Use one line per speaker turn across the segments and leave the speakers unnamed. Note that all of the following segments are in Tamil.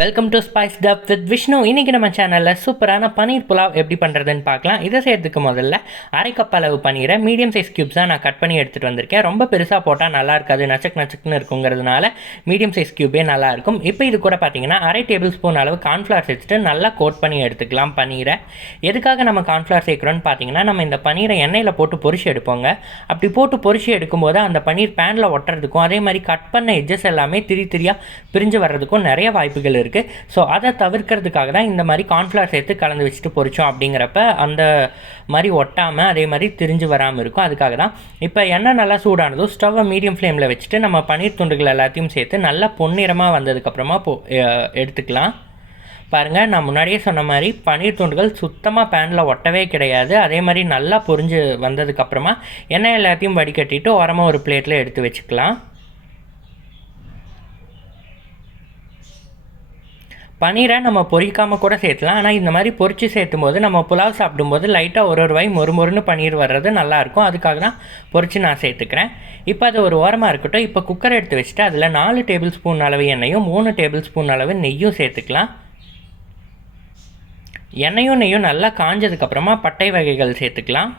Welcome to spice tub with Vishnu இன்றைக்கி நம்ம சேனலில் சூப்பரான பன்னீர் புலாவ் எப்படி பண்ணுறதுன்னு பார்க்கலாம். இதை செய்கிறதுக்கு முதல்ல அரை கப் அளவு பன்னீரை மீடியம் சைஸ் க்யூப்ஸாக நான் கட் பண்ணி எடுத்துகிட்டு வந்திருக்கேன். ரொம்ப பெருசாக போட்டால் நல்லா இருக்காது. நச்சக் நச்சக்குன்னு இருக்குங்கிறதுனால மீடியம் சைஸ் க்யூபே நல்லா இருக்கும். இப்போ இது கூட பார்த்தீங்கன்னா அரை டேபிள் ஸ்பூன் அளவு கார்ன்ஃப்ளவர் சேர்த்துட்டு நல்லா கோட் பண்ணி எடுத்துக்கலாம் பன்னீரை. எதுக்காக நம்ம கார்ன்ஃப்ளவர் சேர்க்குறோன்னு பார்த்தீங்கன்னா நம்ம இந்த பன்னீரை எண்ணெயில் போட்டு பொரிச்சு எடுப்போங்க. அப்படி போட்டு பொரிச்சு எடுக்கும்போது அந்த பன்னீர் பேனில் ஒட்டுறதுக்கும் அதே மாதிரி கட் பண்ண எஜ்ஜஸ் எல்லாமே திரி திரியாக பிரிஞ்சு வர்றதுக்கும் நிறைய வாய்ப்புகள் இருக்குது ஸோ அதை தவிர்க்கிறதுக்காக தான் இந்த மாதிரி கார்ன்ஃப்ளவர் சேர்த்து கலந்து வச்சுட்டு பொறிச்சோம் அப்படிங்கிறப்ப அந்த மாதிரி ஒட்டாமல் அதே மாதிரி திரிஞ்சு வராமல் இருக்கும். அதுக்காக தான். இப்போ எண்ணெய் நல்லா சூடானதோ ஸ்டவ்வை மீடியம் ஃப்ளேமில் வச்சுட்டு நம்ம பன்னீர் துண்டுகள் எல்லாத்தையும் சேர்த்து நல்லா பொன்னிறமாக வந்ததுக்கப்புறமா போ எடுத்துக்கலாம். பாருங்கள் நான் முன்னாடியே சொன்ன மாதிரி பன்னீர் துண்டுகள் சுத்தமாக பேனில் ஒட்டவே கிடையாது. அதே மாதிரி நல்லா பொரிஞ்சு வந்ததுக்கப்புறமா எண்ணெய் எல்லாத்தையும் வடிகட்டிட்டு உரமாக ஒரு பிளேட்டில் எடுத்து வச்சுக்கலாம். பன்னீரை நம்ம பொரிக்காமல் கூட சேர்த்துலாம். ஆனால் இந்த மாதிரி பொறிச்சு சேர்த்தும் போது நம்ம புலாவ் சாப்பிடும்போது லைட்டாக ஒரு ஒரு வாய் மொறு மொறுன்னு பன்னீர் வர்றது நல்லாயிருக்கும் அதுக்காக தான் பொரிச்சு நான் சேர்த்துக்கிறேன். இப்போ அது ஒரு ஓரமாக இருக்கட்டும். இப்போ குக்கர் எடுத்து வச்சுட்டு அதில் நாலு டேபிள் ஸ்பூன் அளவு எண்ணெயும் மூணு டேபிள் ஸ்பூன் அளவு நெய்யும் சேர்த்துக்கலாம். எண்ணெயும் நெய்யும் நல்லா காஞ்சதுக்கப்புறமா பட்டை வகைகள் சேர்த்துக்கலாம்.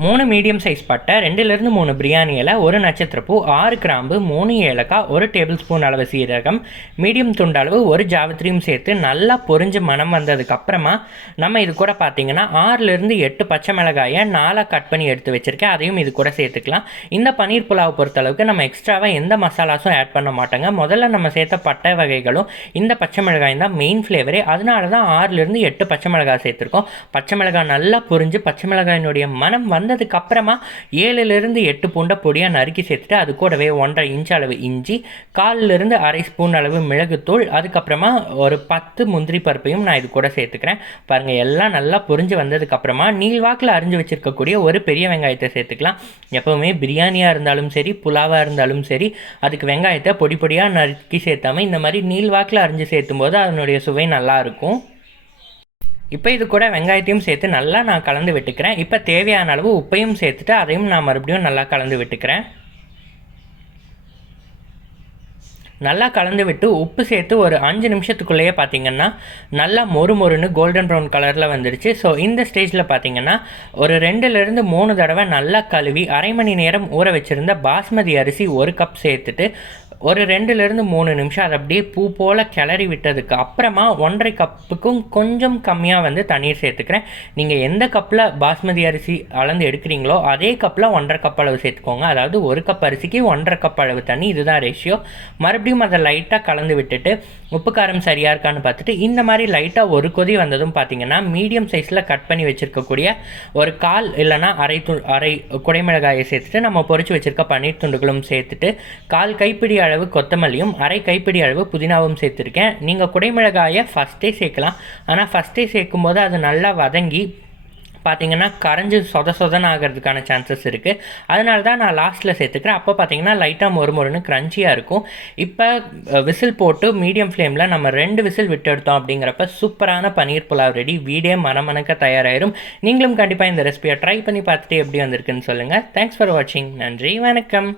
மூணு மீடியம் சைஸ் பட்டை ரெண்டுலேருந்து மூணு பிரியாணி இலை ஒரு நட்சத்திரப்பூ ஆறு கிராம்பு மூணு ஏலக்காய் ஒரு டேபிள் ஸ்பூன் அளவு சீரகம் மீடியம் துண்டு அளவு ஒரு ஜாவத்திரியும் சேர்த்து நல்லா பொரிஞ்சு மனம் வந்ததுக்கப்புறமா நம்ம இது கூட பார்த்தீங்கன்னா ஆறுலேருந்து எட்டு பச்சை மிளகாயை நாலாக கட் பண்ணி எடுத்து வச்சுருக்கேன். அதையும் இது கூட சேர்த்துக்கலாம். இந்த பன்னீர் புலாவை பொறுத்தளவுக்கு நம்ம எக்ஸ்ட்ராவாக எந்த மசாலாஸும் ஆட் பண்ண மாட்டோங்க. முதல்ல நம்ம சேர்த்த பட்டை வகைகளும் இந்த பச்சை மிளகாயும் தான் மெயின் ஃப்ளேவரே அதனால தான் ஆறுலேருந்து எட்டு பச்சை மிளகாய் சேர்த்துருக்கோம். பச்சை மிளகாய் நல்லா பொரிஞ்சு பச்சை மிளகாயினுடைய மனம் வந்து அப்புறமா ஏழுலேருந்து எட்டு பூண்டை பொடியாக நறுக்கி சேர்த்துட்டு அது கூடவே ஒன்றரை இன்ச் அளவு இஞ்சி காலிலிருந்து அரை ஸ்பூன் அளவு மிளகுத்தூள் அதுக்கப்புறமா ஒரு பத்து முந்திரி பருப்பையும் நான் இது கூட சேர்த்துக்கிறேன். பாருங்கள் எல்லாம் நல்லா பொரிஞ்சு வந்ததுக்கப்புறமா நீள்வாக்கில் அரிஞ்சு வச்சுருக்கக்கூடிய ஒரு பெரிய வெங்காயத்தை சேர்த்துக்கலாம். எப்போவுமே பிரியாணியாக இருந்தாலும் சரி புலாவாக இருந்தாலும் சரி அதுக்கு வெங்காயத்தை பொடி பொடியாக நறுக்கி சேர்த்தாமல் இந்த மாதிரி நீள்வாக்கில் அரிஞ்சு சேர்த்தும் போது அதனுடைய சுவை நல்லாயிருக்கும் இப்போ இது கூட வெங்காயத்தையும் சேர்த்து நல்லா நான் கலந்து விட்டுக்கிறேன். இப்போ தேவையான அளவு உப்பையும் சேர்த்துட்டு அதையும் நான் மறுபடியும் நல்லா கலந்து விட்டுக்கிறேன். நல்லா கலந்து விட்டு உப்பு சேர்த்து ஒரு அஞ்சு நிமிஷத்துக்குள்ளேயே பார்த்தீங்கன்னா நல்லா மொறு மொறுன்னு கோல்டன் ப்ரௌன் கலரில் வந்துடுச்சு ஸோ இந்த ஸ்டேஜில் பார்த்தீங்கன்னா ஒரு ரெண்டுலேருந்து மூணு தடவை நல்லா கழுவி அரை மணி நேரம் ஊற வச்சுருந்த பாஸ்மதி அரிசி ஒரு கப் சேர்த்துட்டு ஒரு ரெண்டுலேருந்து மூணு நிமிஷம் அதை அப்படியே பூ போல் கிளறி விட்டதுக்கு அப்புறமா ஒன்றரை கப்புக்கும் கொஞ்சம் கம்மியாக வந்து தண்ணீர் சேர்த்துக்கிறேன். நீங்கள் எந்த கப்பில் பாஸ்மதி அரிசி அளந்து எடுக்கிறீங்களோ அதே கப்பில் ஒன்றரை கப் அளவு சேர்த்துக்கோங்க. அதாவது ஒரு கப் அரிசிக்கு ஒன்றரை கப் அளவு தண்ணி இதுதான் ரேஷியோ மறுபடியும் அதை லைட்டாக கலந்து விட்டுட்டு உப்பு காரம் சரியாக இருக்கான்னு பார்த்துட்டு இந்த மாதிரி லைட்டாக ஒரு கொதி வந்ததும் பார்த்தீங்கன்னா மீடியம் சைஸில் கட் பண்ணி வச்சுருக்கக்கூடிய ஒரு கால் இல்லைன்னா அரை து அரை குடைமிளகாயை சேர்த்துட்டு நம்ம பொரிச்சு வச்சுருக்க பன்னீர் துண்டுகளும் சேர்த்துட்டு கால் கைப்பிடி அளவு அளவு கொத்தமல்லியும் அரை கைப்பிடி அளவு புதினாவும் சேர்த்துருக்கேன். நீங்கள் குடைமிளகாயை ஃபஸ்ட்டே சேர்க்கலாம். ஆனால் ஃபஸ்ட்டே சேர்க்கும்போது அது நல்லா வதங்கி பார்த்தீங்கன்னா கரைஞ்சி சொத சொதன் ஆகிறதுக்கான சான்சஸ் இருக்குது அதனால தான் நான் லாஸ்ட்டில் சேர்த்துக்கிறேன். அப்போ பார்த்தீங்கன்னா லைட்டாக மொறு மொறுன்னு க்ரன்ச்சியாக இருக்கும். இப்போ விசில் போட்டு மீடியம் ஃப்ளேமில் நம்ம ரெண்டு விசில் விட்டு எடுத்தோம் அப்படிங்கிறப்ப சூப்பரான பன்னீர் புலாவ் ரெடி. வீடே மனமணக்க தயாராகிடும் நீங்களும் கண்டிப்பாக இந்த ரெசிபியை ட்ரை பண்ணி பார்த்துட்டு எப்படி வந்திருக்குன்னு சொல்லுங்கள் தேங்க்ஸ் ஃபார் வாட்சிங் நன்றி வணக்கம்.